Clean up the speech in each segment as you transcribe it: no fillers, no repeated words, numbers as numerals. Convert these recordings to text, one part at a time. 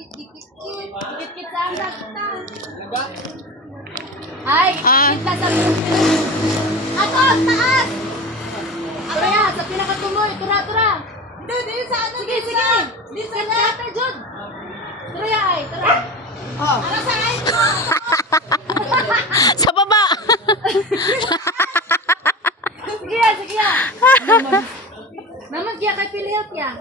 Dikit-dikit saan na kita. Ay, kita sa taas! Ako yan, sa pinakatuloy. Tura. Hindi, sa ano? Sige. Di sa nata, Jud. Tura ya, ay. Tura. Ano sa ay mo? Sa baba. Sige ya. Naman kaya kay Pilihot ya.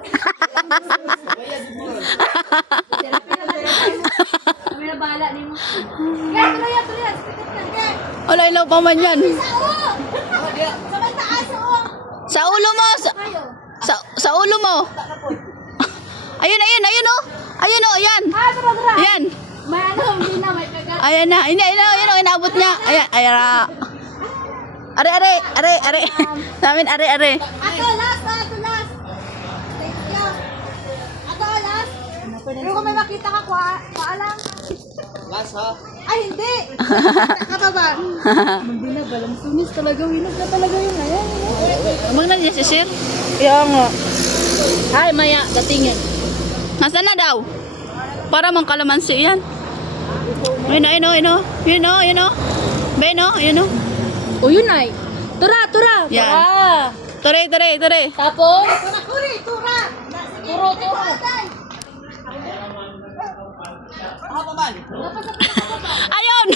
Kami na bahala ni mo. Tura ya. Wala ilaw pa man yan. Sa taas, Sa ulo mo. Sa ulo mo. Ayun oh. Ayun oh, ayan. Tura. Ayan. May ano, hindi na, may kagat. Ayan na. Ayun oh, inaabot niya. Ayan na. Are. Namin are. Ako last. Thank you. Ako last. Pero kung may makita ka, kuha lang. Last ha? Ay, hindi. Ka ba? Hindi na, balang sumis talaga. Winog na talaga yun. Ayan. Amang na niya si Sir. Kaya nga. Ay, maya, datingin. Nasaan na daw? Para mang kalamansi yan. Ayun oh. Ben oh, ayun oh. O yun ay. Tura. Yan. Tura. Tore. Tapos? Tura. Turo. Ako pa man. Ayun!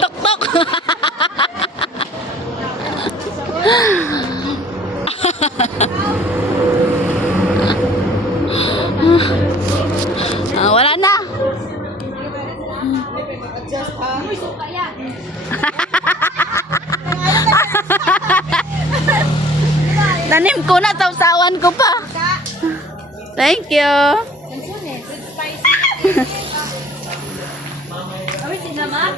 Tok. Wala na. Adjust ha? Uy, suka yan. Tanim ko na, tawsawan ko pa. Thank you. Spicy. Kami sinama?